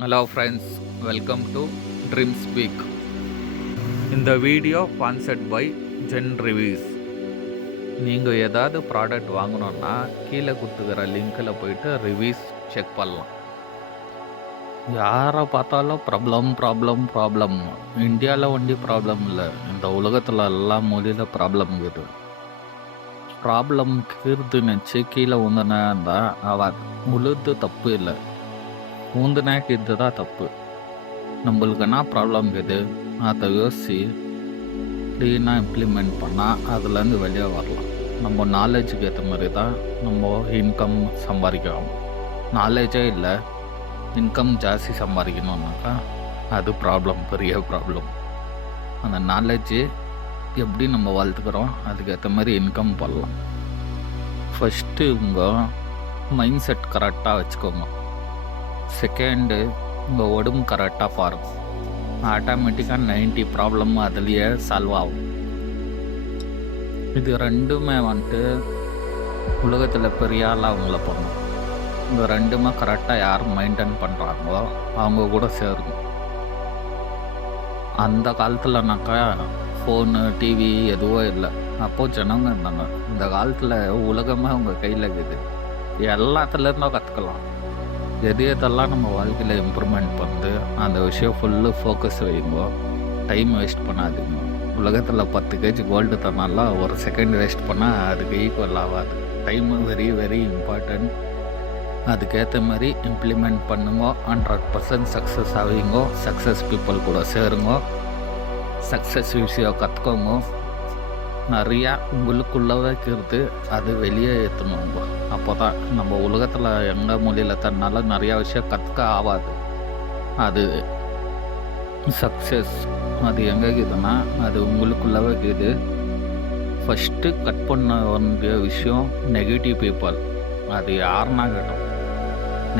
Hello friends, welcome to dream speak. இந்த video sponsored by Zen reviews. நீங்கள் ஏதாவது product வாங்கணுன்னா கீழே கொடுத்துக்கிற லிங்க்கில் போயிட்டு ரிவ்யூஸ் செக் பண்ணலாம். யாரை பார்த்தாலும் ப்ராப்ளம். இந்தியாவில் ஒண்டி ப்ராப்ளம் இல்லை, இந்த உலகத்தில் எல்லா மொழியில் ப்ராப்ளம் இருக்குது. ப்ராப்ளம் கீர்த்துனுச்சு கீழே ஊந்துனா இருந்தால் ஆகாது. உழுது தப்பு இல்லை, ஊந்துனாக்கு இதுதான் தப்பு. நம்மளுக்கு என்ன ப்ராப்ளம் இருக்குது அதை யோசித்து க்ளீனாக இம்ப்ளிமெண்ட் பண்ணால் அதுலேருந்து வெளியே வரலாம். நம்ம நாலேஜுக்கு ஏற்ற மாதிரி தான் நம்ம இன்கம் சம்பாதிக்கலாம். நாலேஜே இல்லை, இன்கம் ஜாஸ்தி சம்பாதிக்கணுன்னாக்கா அது ப்ராப்ளம், பெரிய ப்ராப்ளம். அந்த நாலேஜு எப்படி நம்ம வளர்த்துக்கிறோம் அதுக்கு ஏற்ற மாதிரி இன்கம் பண்ணலாம். ஃபஸ்ட்டு உங்கள் மைண்ட் செட் கரெக்டாக வச்சுக்கோங்க. செகண்டு, உங்கள் உடம்பு கரெக்டாக பாருங்க. ஆட்டோமேட்டிக்காக 90 ப்ராப்ளம் அதுலேயே சால்வ் ஆகும். இது ரெண்டுமே உலகத்தில் பெரிய ஆளாக அவங்கள பண்ணணும். இந்த ரெண்டுமே கரெக்டாக யார் மெயின்டைன் பண்ணுறாங்களோ அவங்க கூட சேருங்க. அந்த காலத்துலனாக்கா ஃபோனு டிவி எதுவும் இல்லை, அப்போது ஜனங்க இருந்தாங்க. இந்த காலத்தில் உலகமே அவங்க கையில் இருக்குது, எல்லாத்துலேருந்தும் கற்றுக்கலாம். எதெல்லாம் நம்ம வாழ்க்கையில் இம்ப்ரூவ்மெண்ட் பண்ணுது அந்த விஷயம் ஃபுல்லு ஃபோக்கஸ் வைங்கோ. டைம் வேஸ்ட் பண்ணாதீங்க. உலகத்தில் 10 கேஜி கோல்டு தரனாலாம் ஒரு செகண்ட் வேஸ்ட் பண்ணால் அதுக்கு ஈக்குவல் ஆகாது. Time very very important. அதுக்கேற்ற மாதிரி இம்ப்ளிமெண்ட் பண்ணுங்க. 100% சக்ஸஸ் ஆவீங்கோ. சக்ஸஸ் பீப்புள் கூட சேருங்க. சக்ஸஸ் விஷயம் கற்றுக்கோங்க. நிறையா உங்களுக்குள்ளவே இருக்கிறது அது வெளியே ஏற்றணுங்க. அப்போ தான் நம்ம உலகத்தில் எந்த மொழியில் தன்னால நிறையா விஷயம் கற்றுக்க ஆகாது. அது சக்ஸஸ் அது எங்கே இருக்குதுன்னா அது உங்களுக்குள்ளவே இருக்குது. ஃபஸ்ட்டு கட் பண்ண வேண்டிய விஷயம் நெகட்டிவ் பீப்புள். அது யாருன்னா கேட்டோம்,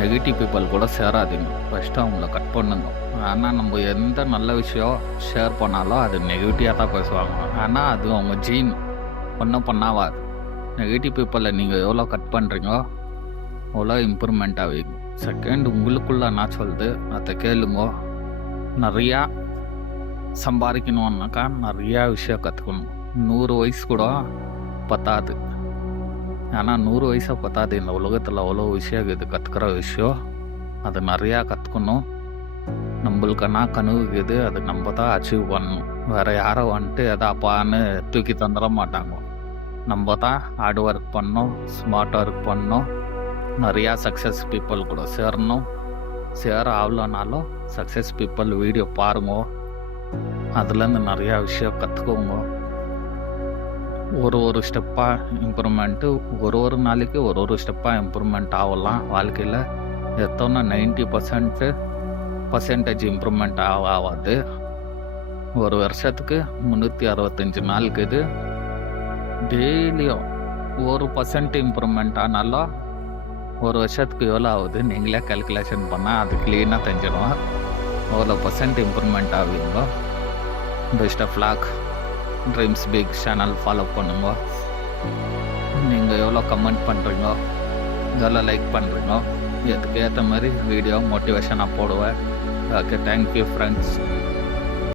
நெகட்டிவ் பீப்புள் கூட சேராதீங்க. ஃபஸ்ட்டு அவங்கள கட் பண்ணுங்க. ஆனால் நம்ம எந்த நல்ல விஷயம் ஷேர் பண்ணாலும் அது நெகட்டிவாக தான் பேசுவாங்க. ஆனால் அது அவங்க ஜீன் ஒன்றும் பண்ணாவாது. நெகட்டிவ் பீப்புளை நீங்கள் எவ்வளோ கட் பண்ணுறீங்களோ அவ்வளோ இம்ப்ரூவ்மெண்ட் ஆகிங்க. செகண்ட், உங்களுக்குள்ள என்ன சொல்லுது அதை கேளுங்க. நிறையா சம்பாதிக்கணுன்னாக்கா நிறையா விஷயம் கற்றுக்கணும். 100 வயசு கூட பத்தாது. ஆனால் 100 வயசாக பத்தாது. இந்த உலகத்தில் அவ்வளோ விஷயம் இருக்குது, கற்றுக்கிற விஷயம். அது நிறையா கற்றுக்கணும். நம்மளுக்குன்னா கனவு இருக்குது, அது நம்ம தான் அச்சீவ் பண்ணணும். வேறு யாரை எதாப்பான்னு தூக்கி தந்துட மாட்டாங்க. நம்ம தான் ஹார்ட் ஒர்க் பண்ணணும், ஸ்மார்ட் ஒர்க் பண்ணணும். நிறையா சக்ஸஸ் பீப்புள் கூட சேரணும். சேர ஆகலனாலும் சக்ஸஸ் பீப்புள் வீடியோ பாருங்க. அதுலேருந்து நிறையா விஷயம் கற்றுக்கோங்க. ஒரு ஸ்டெப்பாக இம்ப்ரூவ்மெண்ட்டு, ஒரு நாளைக்கு ஒரு ஸ்டெப்பாக இம்ப்ரூவ்மெண்ட் ஆகலாம். வாழ்க்கையில் எத்தனை 90% இம்ப்ரூவ்மெண்ட் ஆகாது. ஒரு வருஷத்துக்கு 365 நாள் இருக்குது. டெய்லியும் 1% இம்ப்ரூவ்மெண்ட் ஆனாலும் ஒரு வருஷத்துக்கு எவ்வளோ ஆகுது நீங்களே கேல்குலேஷன் பண்ணால் அது க்ளீனாக தெரிஞ்சிடும். எவ்வளோ % இம்ப்ரூவ்மெண்ட் ஆகுங்க. Best of luck. Dreams big channel follow பண்ணுங்க. நீங்கள் எவ்வளோ கமெண்ட் பண்ணுறீங்க, எவ்வளோ லைக் பண்ணுறீங்க, இதுக்கு ஏற்ற மாதிரி வீடியோ மோட்டிவேஷனாக போடுவேன். Okay, thank you friends.